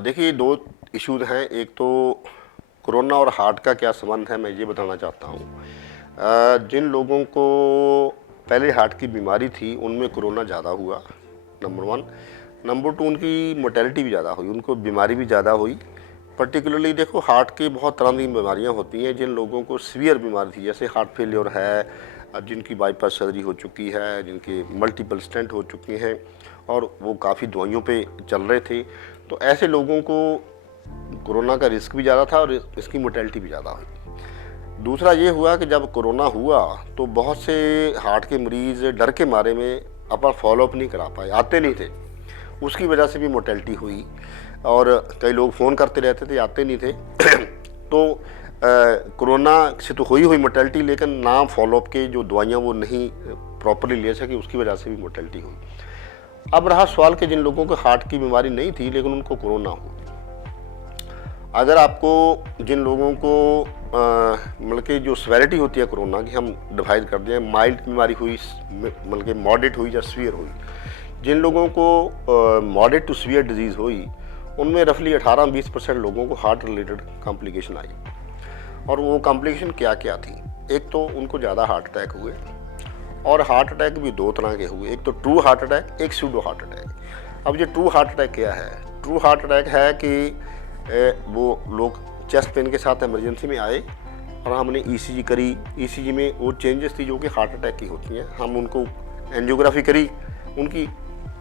देखिए, 2 इश्यूज़ हैं। एक तो कोरोना और हार्ट का क्या संबंध है, मैं ये बताना चाहता हूँ। जिन लोगों को पहले हार्ट की बीमारी थी, उनमें कोरोना ज़्यादा हुआ, नंबर 1। नंबर 2, उनकी मोर्टेलिटी भी ज़्यादा हुई, उनको बीमारी भी ज़्यादा हुई। पर्टिकुलरली देखो, हार्ट की बहुत तरह की बीमारियाँ होती हैं। जिन लोगों को सीवियर बीमारी थी, जैसे हार्ट फेलियर है, जिनकी बाईपास सर्जरी हो चुकी है, जिनके मल्टीपल स्टेंट हो चुके हैं और वो काफ़ी दवाइयों पे चल रहे थे, तो ऐसे लोगों को कोरोना का रिस्क भी ज़्यादा था और इसकी मोर्टेलिटी भी ज़्यादा हुई। दूसरा ये हुआ कि जब कोरोना हुआ तो बहुत से हार्ट के मरीज़ डर के मारे में अपना फॉलोअप नहीं करा पाए, आते नहीं थे, उसकी वजह से भी मोर्टेलिटी हुई। और कई लोग फ़ोन करते रहते थे, आते नहीं थे तो कोरोना से तो हुई मोर्टेलिटी, लेकिन ना फॉलोअप के जो दवाइयाँ वो नहीं प्रॉपरली ले सके, उसकी वजह से भी मोर्टेलिटी हुई। अब रहा सवाल कि जिन लोगों को हार्ट की बीमारी नहीं थी लेकिन उनको कोरोना हुआ। अगर आपको जिन लोगों को मतलब कि जो सेवेरिटी होती है कोरोना की, हम डिवाइड कर दें, माइल्ड बीमारी हुई, मतलब कि मॉडरेट हुई या सीवियर हुई। जिन लोगों को मॉडरेट टू सीवियर डिजीज़ हुई, उनमें रफली 18-20% लोगों को हार्ट रिलेटेड कॉम्प्लिकेशन आई। और वो कॉम्प्लिकेशन क्या क्या थी? एक तो उनको ज़्यादा हार्ट अटैक हुए, और हार्ट अटैक भी 2 तरह के हुए, एक तो ट्रू हार्ट अटैक, एक सूडो हार्ट अटैक। अब ये ट्रू हार्ट अटैक क्या है? ट्रू हार्ट अटैक है कि वो लोग चेस्ट पेन के साथ इमरजेंसी में आए और हमने ईसीजी करी, ईसीजी में वो चेंजेस थी जो कि हार्ट अटैक की होती हैं, हम उनको एंजियोग्राफी करी, उनकी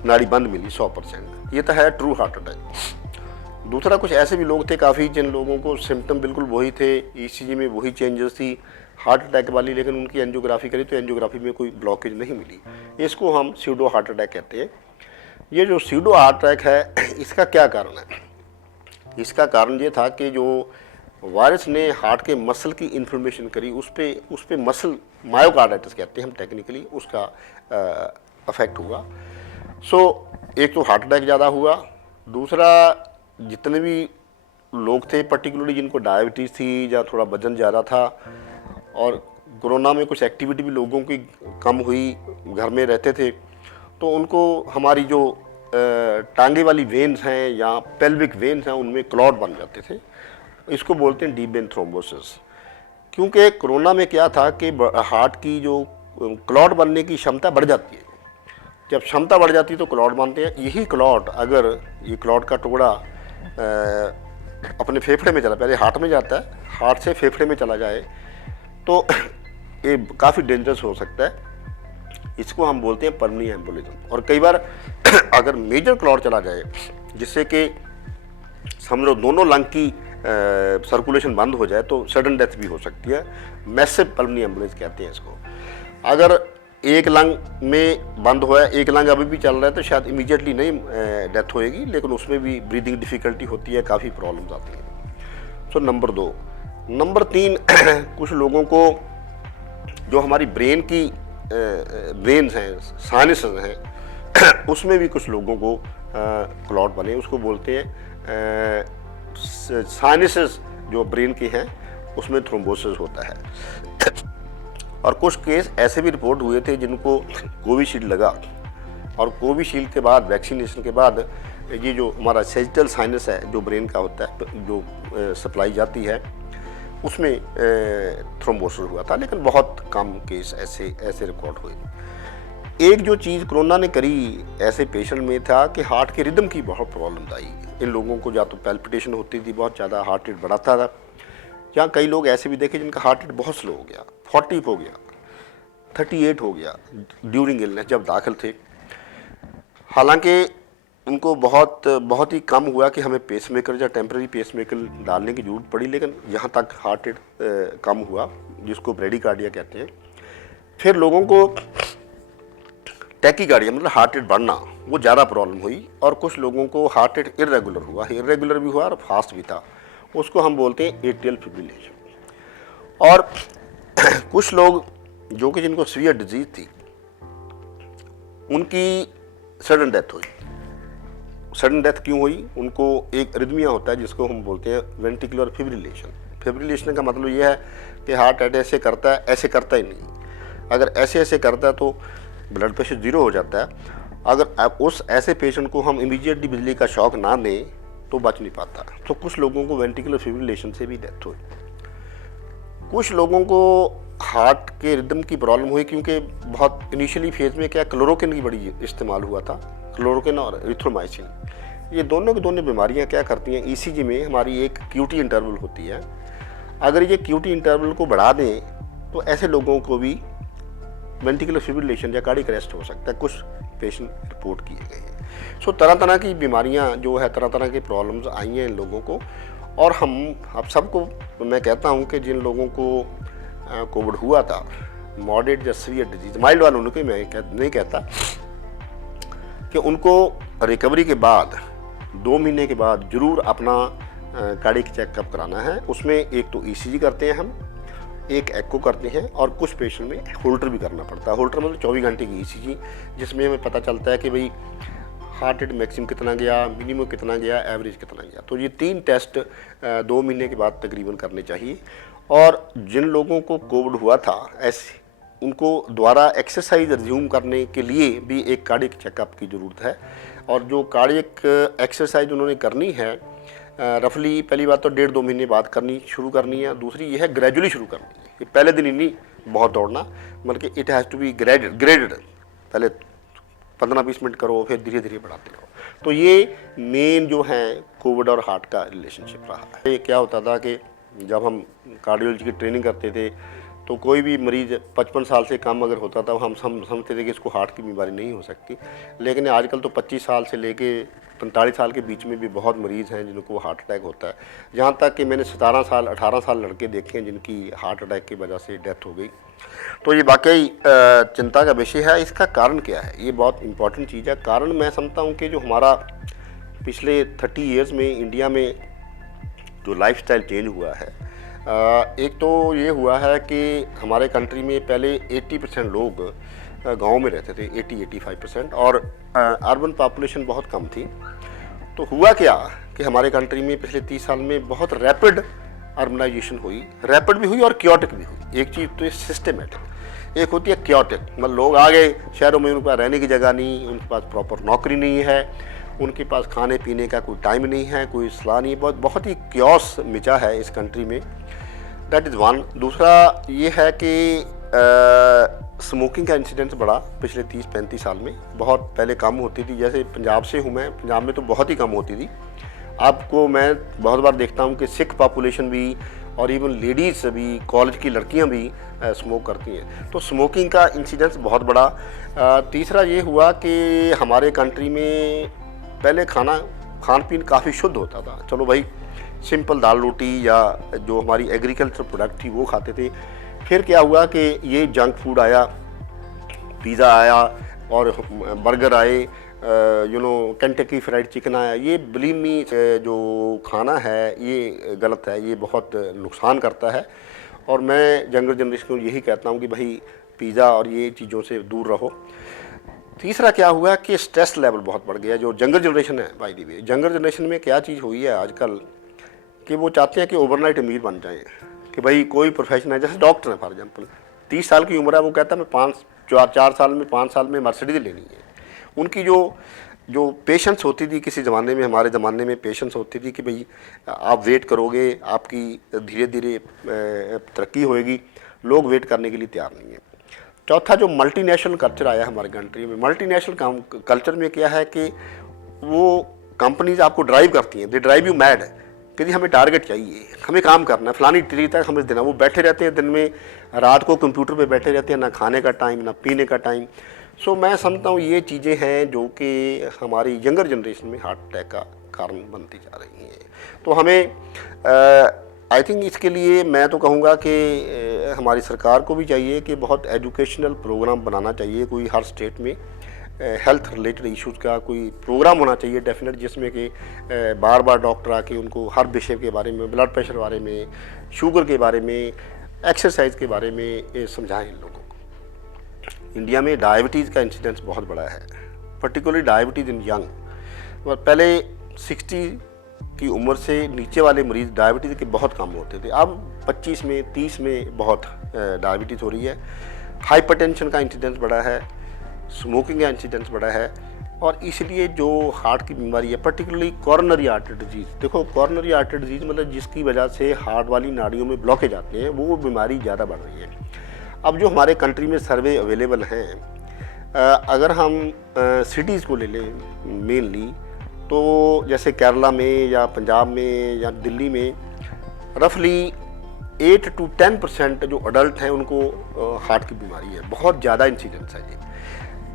नाड़ी बंद मिली 100%। ये तो है ट्रू हार्ट अटैक। दूसरा, कुछ ऐसे भी लोग थे काफ़ी जिन लोगों को सिम्टम बिल्कुल वही थे, ईसीजी में वही चेंजेस थी हार्ट अटैक वाली, लेकिन उनकी एंजियोग्राफी करी तो एंजियोग्राफी में कोई ब्लॉकेज नहीं मिली। इसको हम सूडो हार्ट अटैक कहते हैं। ये जो सूडो हार्ट अटैक है, इसका क्या कारण है? इसका कारण ये था कि जो वायरस ने हार्ट के मसल की इन्फ्लेमेशन करी, उस पे मसल मायोकार्डाइटिस कहते हैं हम टेक्निकली, उसका अफेक्ट हुआ। एक तो हार्ट अटैक ज़्यादा हुआ। दूसरा, जितने भी लोग थे पर्टिकुलरली जिनको डायबिटीज़ थी या थोड़ा वजन ज़्यादा था, और कोरोना में कुछ एक्टिविटी भी लोगों की कम हुई, घर में रहते थे, तो उनको हमारी जो टांगे वाली वेन्स हैं या पेल्विक वेन्स हैं, उनमें क्लॉट बन जाते थे। इसको बोलते हैं डीप वेन थ्रोम्बोसिस। क्योंकि कोरोना में क्या था कि हार्ट की जो क्लॉट बनने की क्षमता बढ़ जाती है। जब क्षमता बढ़ जाती है तो क्लॉट बनते हैं। यही क्लॉट, अगर ये क्लॉट का टुकड़ा अपने फेफड़े में चला, पहले हार्ट में जाता है, हार्ट से फेफड़े में चला जाए तो ये काफ़ी डेंजरस हो सकता है। इसको हम बोलते हैं पर्मनी एम्बोलिज्म। और कई बार अगर मेजर क्लॉट चला जाए, जिससे कि समझो दोनों लंग की सर्कुलेशन बंद हो जाए, तो सडन डेथ भी हो सकती है। मैसिव पर्मनी एम्बोलिज्म कहते हैं इसको। अगर एक लंग में बंद हुआ है, एक लंग अभी भी चल रहा है, तो शायद इमीडिएटली नहीं डेथ होएगी, लेकिन उसमें भी ब्रीदिंग डिफ़िकल्टी होती है, काफ़ी प्रॉब्लम्स आती हैं। नंबर 2। नंबर 3, कुछ लोगों को जो हमारी ब्रेन की वेन्स हैं, साइनसेस हैं, उसमें भी कुछ लोगों को क्लॉट बने, उसको बोलते हैं साइनसेस जो ब्रेन के हैं, उसमें थ्रोम्बोसिस होता है। और कुछ केस ऐसे भी रिपोर्ट हुए थे जिनको कोविशील्ड लगा, और कोविशील्ड के बाद, वैक्सीनेशन के बाद, ये जो हमारा सेजिटल साइनस है जो ब्रेन का होता है, जो सप्लाई जाती है, उसमें थ्रोम्बोसिस हुआ था, लेकिन बहुत कम केस ऐसे रिकॉर्ड हुए। एक जो चीज़ कोरोना ने करी ऐसे पेशेंट में था कि हार्ट के रिदम की बहुत प्रॉब्लम आई। इन लोगों को या तो पैल्पिटेशन होती थी बहुत ज़्यादा, हार्ट रेट बढ़ाता था, या कई लोग ऐसे भी देखे जिनका हार्ट रेट बहुत स्लो हो गया, 40 हो गया, 38 हो गया ड्यूरिंग इलनेस, जब दाखिल थे। हालांकि उनको बहुत ही कम हुआ कि हमें पेसमेकर या टेम्पररी पेसमेकर डालने की ज़रूरत पड़ी, लेकिन यहाँ तक हार्ट रेट कम हुआ, जिसको ब्रेडिकार्डिया कहते हैं। फिर लोगों को टैकीकार्डिया मतलब हार्ट रेट बढ़ना, वो ज़्यादा प्रॉब्लम हुई, और कुछ लोगों को हार्ट रेट इरेगुलर हुआ, इरेगुलर भी हुआ और फास्ट भी था, उसको हम बोलते हैं एट्रियल फिब्रिलेशन। और कुछ लोग जो कि जिनको सीवियर डिजीज थी, उनकी सडन डेथ हुई। सडन डेथ क्यों हुई? उनको एक अरिथमिया होता है जिसको हम बोलते हैं वेंट्रिकुलर फिब्रिलेशन। फिब्रिलेशन का मतलब ये है कि हार्ट अटैक ऐसे करता है, ऐसे करता ही नहीं। अगर ऐसे करता है तो ब्लड प्रेशर 0 हो जाता है। अगर उस ऐसे पेशेंट को हम इमीडिएटली बिजली का शॉक ना दें तो बच नहीं पाता। तो कुछ लोगों को वेंट्रिकुलर फिब्रिलेशन से भी डेथ हुई। कुछ लोगों को हार्ट के रिदम की प्रॉब्लम हुई, क्योंकि बहुत इनिशियली फेज में क्या क्लोरोक्विन की बड़ी इस्तेमाल हुआ था, क्लोरोक्विन और एरिथ्रोमाइसिन। ये दोनों की दोनों बीमारियां क्या करती हैं, ईसीजी में हमारी एक क्यूटी इंटरवल होती है, अगर ये क्यूटी इंटरवल को बढ़ा दें तो ऐसे लोगों को भी वेंट्रिकुलर फिब्रिलेशन या कार्डियक अरेस्ट हो सकता है। कुछ पेशेंट रिपोर्ट किए गए हैं। सो तरह तरह की बीमारियां जो है, तरह तरह की प्रॉब्लम्स आई हैं इन लोगों को। और हम आप सबको मैं कहता हूं कि जिन लोगों को कोविड हुआ था, मॉडरेट या सीवियर डिजीज, माइल्ड वालों को मैं नहीं कहता, कि उनको रिकवरी के बाद 2 महीने के बाद ज़रूर अपना कार्डियक चेकअप कराना है। उसमें एक तो ईसीजी करते हैं हम, एक एको करते हैं, और कुछ पेशेंट में होल्टर भी करना पड़ता है। होल्टर मतलब 24 घंटे की ईसीजी, जिसमें हमें पता चलता है कि भाई हार्ट रेट मैक्सिमम कितना गया, मिनिमम कितना गया, एवरेज कितना गया। तो ये 3 टेस्ट 2 महीने के बाद तकरीबन करने चाहिए। और जिन लोगों को कोविड हुआ था ऐसे, उनको दोबारा एक्सरसाइज रिज्यूम करने के लिए भी एक कार्डियक चेकअप की ज़रूरत है। और जो कार्डियक एक्सरसाइज उन्होंने करनी है, रफली पहली बात तो 1.5-2 महीने बाद शुरू करनी है। दूसरी ये है ग्रेजुअली शुरू करनी है, ये पहले दिन ही नहीं बहुत दौड़ना, मतलब कि it has to be graded. पहले 15-20 मिनट करो, फिर धीरे धीरे बढ़ाते रहो। तो ये मेन जो है कोविड और हार्ट का रिलेशनशिप रहा है। ये क्या होता था कि जब हम कार्डियोलॉजी की ट्रेनिंग करते थे तो कोई भी मरीज़ 55 साल से कम अगर होता था, हम समझते थे कि इसको हार्ट की बीमारी नहीं हो सकती। लेकिन आजकल तो 25 साल से लेके 45 साल के बीच में भी बहुत मरीज़ हैं जिनको हार्ट अटैक होता है। जहाँ तक कि मैंने 17 साल 18 साल लड़के देखे हैं जिनकी हार्ट अटैक की वजह से डेथ हो गई। तो ये वाकई चिंता का विषय है। इसका कारण क्या है, ये बहुत इंपॉर्टेंट चीज़ है। कारण मैं समझता हूँ कि जो हमारा पिछले 30 ईयर्स में इंडिया में जो लाइफस्टाइल चेंज हुआ है, एक तो ये हुआ है कि हमारे कंट्री में पहले 80% लोग गांव में रहते थे, 80-85%, और अर्बन पॉपुलेशन बहुत कम थी। तो हुआ क्या कि हमारे कंट्री में पिछले 30 साल में बहुत रैपिड अर्बनाइजेशन हुई, रैपिड भी हुई और क्योटिक भी हुई। एक चीज़ तो ये सिस्टमेटिक, एक होती है क्योटिक, मतलब लोग आ गए शहरों में, उनके पास रहने की जगह नहीं, उनके पास प्रॉपर नौकरी नहीं है, उनके पास खाने पीने का कोई टाइम नहीं है, कोई सलाह नहीं, बहुत ही क्योस मिचा है इस कंट्री में। That is one. दूसरा ये है कि स्मोकिंग का इंसिडेंस बढ़ा पिछले 30-35 साल में। बहुत पहले कम होती थी, जैसे पंजाब से हूँ मैं, पंजाब में तो बहुत ही कम होती थी। आपको मैं बहुत बार देखता हूँ कि सिख पॉपुलेशन भी और इवन लेडीज़ भी, कॉलेज की लड़कियाँ भी स्मोक करती हैं। तो स्मोकिंग का इंसिडेंस बहुत बड़ा। तीसरा ये हुआ कि हमारे कंट्री में पहले खान पीन काफ़ी शुद्ध होता था। चलो भाई, सिंपल दाल रोटी या जो हमारी एग्रीकल्चर प्रोडक्ट थी वो खाते थे। फिर क्या हुआ कि ये जंक फूड आया, पिज़्ज़ा आया और बर्गर आए, केंटकी फ्राइड चिकन आया। ये बिलीव मी, जो खाना है ये गलत है, ये बहुत नुकसान करता है। और मैं यंगर जनरेशन को यही कहता हूँ कि भाई पिज़्ज़ा और ये चीज़ों से दूर रहो। तीसरा क्या हुआ कि स्ट्रेस लेवल बहुत बढ़ गया। जो यंगर जनरेशन है, by the way, younger generation में क्या चीज़ हुई है आजकल कि वो चाहते हैं कि ओवरनाइट अमीर बन जाएं, कि भाई कोई प्रोफेशन है, जैसे डॉक्टर है फॉर एग्जांपल, 30 साल की उम्र है, वो कहता है मैं 5 साल में मर्सिडीज लेनी है। उनकी जो पेशेंस होती थी किसी ज़माने में, हमारे ज़माने में पेशेंस होती थी कि भाई आप वेट करोगे, आपकी धीरे धीरे तरक्की होएगी, लोग वेट करने के लिए तैयार नहीं है। चौथा, जो मल्टीनेशनल कल्चर आया हमारे कंट्री में, मल्टीनेशनल कल्चर में क्या है कि वो कंपनीज आपको ड्राइव करती हैं, दे ड्राइव यू मैड, कि जी हमें टारगेट चाहिए, हमें काम करना है, फलानी तारीख तक हमें देना। वो बैठे रहते हैं दिन में, रात को कंप्यूटर पे बैठे रहते हैं, ना खाने का टाइम ना पीने का टाइम। सो मैं समझता हूँ ये चीज़ें हैं जो कि हमारी यंगर जनरेशन में हार्ट अटैक का कारण बनती जा रही हैं। तो हमें आई थिंक इसके लिए मैं तो कहूँगा कि हमारी सरकार को भी चाहिए कि बहुत एजुकेशनल प्रोग्राम बनाना चाहिए। कोई हर स्टेट में हेल्थ रिलेटेड इश्यूज़ का कोई प्रोग्राम होना चाहिए डेफिनेट, जिसमें कि बार बार डॉक्टर आके उनको हर विषय के बारे में, ब्लड प्रेशर के बारे में, शुगर के बारे में, एक्सरसाइज के बारे में समझाएं इन लोगों को। इंडिया में डायबिटीज़ का इंसिडेंस बहुत बड़ा है, पर्टिकुलरली डायबिटीज़ इन यंग। और पहले 60 की उम्र से नीचे वाले मरीज़ डायबिटीज़ के बहुत कम होते थे, अब 25 में 30 में बहुत डायबिटीज़ हो रही है। हाइपरटेंशन का इंसिडेंस बढ़ा है, स्मोकिंग का इंसिडेंस बढ़ा है। और इसलिए जो हार्ट की बीमारी है, पर्टिकुलरली कॉर्नरी आर्टरी डिजीज़, देखो कॉर्नरी आर्टरी डिजीज़ मतलब जिसकी वजह से हार्ट वाली नाड़ियों में ब्लॉकेज आते हैं, वो बीमारी ज़्यादा बढ़ रही है। अब जो हमारे कंट्री में सर्वे अवेलेबल हैं, अगर हम सिटीज़ को ले लें मेनली, तो जैसे केरला में या पंजाब में या दिल्ली में रफली 8 to 10% जो अडल्ट हैं उनको हार्ट की बीमारी है, बहुत ज़्यादा इंसिडेंस है ये।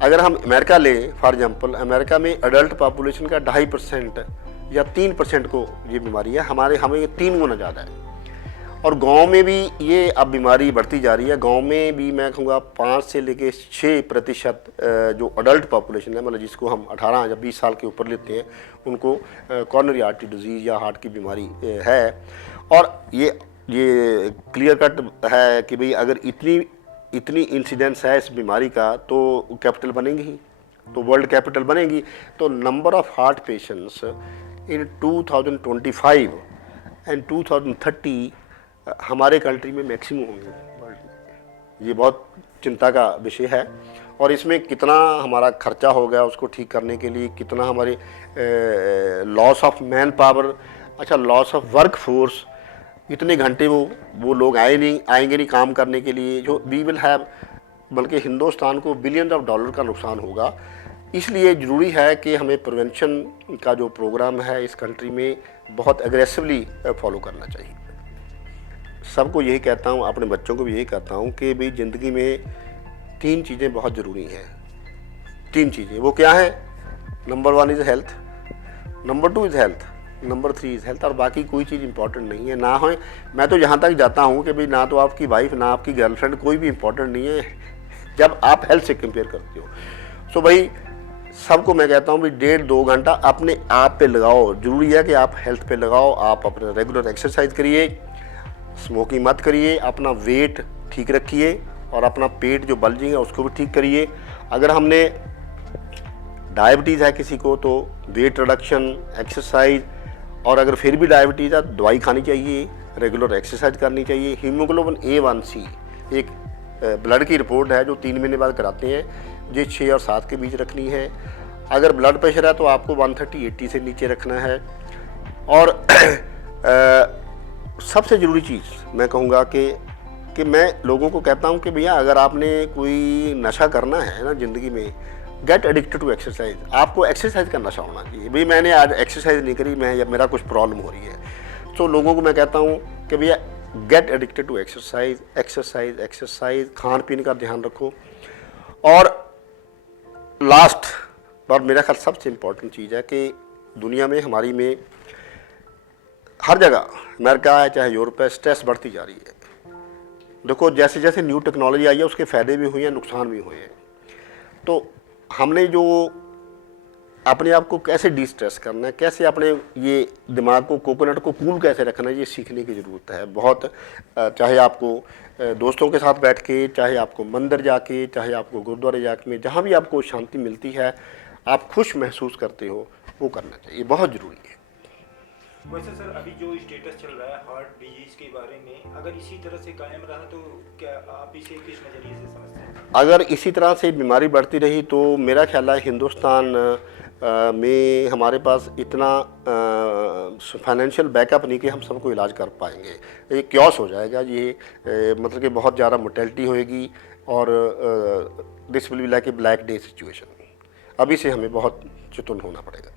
अगर हम अमेरिका लें फॉर एग्जांपल, अमेरिका में अडल्ट पॉपुलेशन का 2.5% या 3% को ये बीमारी है, हमें ये 3 गुना ज़्यादा है। और गांव में भी ये अब बीमारी बढ़ती जा रही है। गांव में भी मैं कहूँगा 5 से लेके 6% जो अडल्ट पॉपुलेशन है, मतलब जिसको हम 18 या 20 साल के ऊपर लेते हैं, उनको कॉर्नरी आर्टरी डिजीज़ या हार्ट की बीमारी है। और ये क्लियर कट है कि भाई अगर इतनी इंसिडेंस है इस बीमारी का तो कैपिटल बनेंगी ही, तो वर्ल्ड कैपिटल बनेगी। तो number of heart patients in 2025 and 2030 हमारे कंट्री में मैक्सिमम होंगे वर्ल्ड में। ये बहुत चिंता का विषय है। और इसमें कितना हमारा खर्चा हो गया उसको ठीक करने के लिए, कितना हमारे लॉस ऑफ मैन पावर, अच्छा लॉस ऑफ वर्क फोर्स, इतने घंटे वो लोग आएंगे नहीं काम करने के लिए, जो वी विल हैव, बल्कि हिंदुस्तान को बिलियन ऑफ डॉलर का नुकसान होगा। इसलिए ज़रूरी है कि हमें प्रिवेंशन का जो प्रोग्राम है इस कंट्री में बहुत एग्रेसिवली फॉलो करना चाहिए। सबको यही कहता हूँ, अपने बच्चों को भी यही कहता हूँ कि भाई ज़िंदगी में 3 चीज़ें बहुत ज़रूरी हैं। 3 चीज़ें वो क्या हैं? Number 1 is health, number 2 is health, number 3 is health, और बाकी कोई चीज़ इंपॉर्टेंट नहीं है। ना हो, मैं तो यहाँ तक जाता हूँ कि भाई ना तो आपकी वाइफ ना आपकी गर्लफ्रेंड कोई भी इंपॉर्टेंट नहीं है जब आप हेल्थ से कंपेयर करते हो। सो भाई सबको मैं कहता हूँ भाई 1.5-2 घंटा अपने आप पे लगाओ। ज़रूरी है कि आप हेल्थ पे लगाओ। आप अपने रेगुलर एक्सरसाइज करिए, स्मोकिंग मत करिए, अपना वेट ठीक रखिए और अपना पेट जो बल्जिंग है उसको भी ठीक करिए। अगर हमने डायबिटीज़ है किसी को तो वेट रिडक्शन, एक्सरसाइज, और अगर फिर भी डायबिटीज़ है दवाई खानी चाहिए, रेगुलर एक्सरसाइज करनी चाहिए। हीमोग्लोबिन A1C एक ब्लड की रिपोर्ट है जो 3 महीने बाद कराते हैं, ये 6 और 7 के बीच रखनी है। अगर ब्लड प्रेशर है तो आपको 130/80 से नीचे रखना है। और सबसे ज़रूरी चीज़ मैं कहूँगा कि मैं लोगों को कहता हूँ कि भैया अगर आपने कोई नशा करना है ना ज़िंदगी में, गेट एडिक्टेड टू एक्सरसाइज। आपको एक्सरसाइज का नशा होना चाहिए। भाई मैंने आज एक्सरसाइज नहीं करी, मैं या मेरा कुछ प्रॉब्लम हो रही है, तो लोगों को मैं कहता हूँ कि भैया get addicted to exercise, exercise, exercise. खान पीने का ध्यान रखो। और लास्ट और मेरा ख्याल सबसे इम्पोर्टेंट चीज़ है कि दुनिया में हमारी में हर जगह, अमेरिका है चाहे यूरोप है, स्ट्रेस बढ़ती जा रही है। देखो जैसे जैसे न्यू टेक्नोलॉजी आई है उसके फ़ायदे भी हुए हैं, नुकसान भी हुए हैं। तो हमने जो अपने आप को कैसे डिस्ट्रेस करना है, कैसे अपने ये दिमाग को, कोकोनट को कूल कैसे रखना है, ये सीखने की ज़रूरत है बहुत। चाहे आपको दोस्तों के साथ बैठ के, चाहे आपको मंदिर जाके, चाहे आपको गुरुद्वारे जाके में, जहाँ भी आपको शांति मिलती है, आप खुश महसूस करते हो, वो करना चाहिए, बहुत ज़रूरी है। वैसे सर अभी जो स्टेटस चल रहा है हार्ट डिजीज के बारे में, अगर इसी तरह से कायम रहा तो क्या आप इसे किस नज़रिए से समझते हैं? अगर इसी तरह से बीमारी बढ़ती रही तो मेरा ख्याल है हिंदुस्तान में हमारे पास इतना फाइनेंशियल बैकअप नहीं कि हम सबको इलाज कर पाएंगे। ये क्योस हो जाएगा ये, मतलब कि बहुत ज़्यादा मोर्टेलिटी होएगी और this will be like a black day situation. अभी से हमें बहुत चेतुन होना पड़ेगा।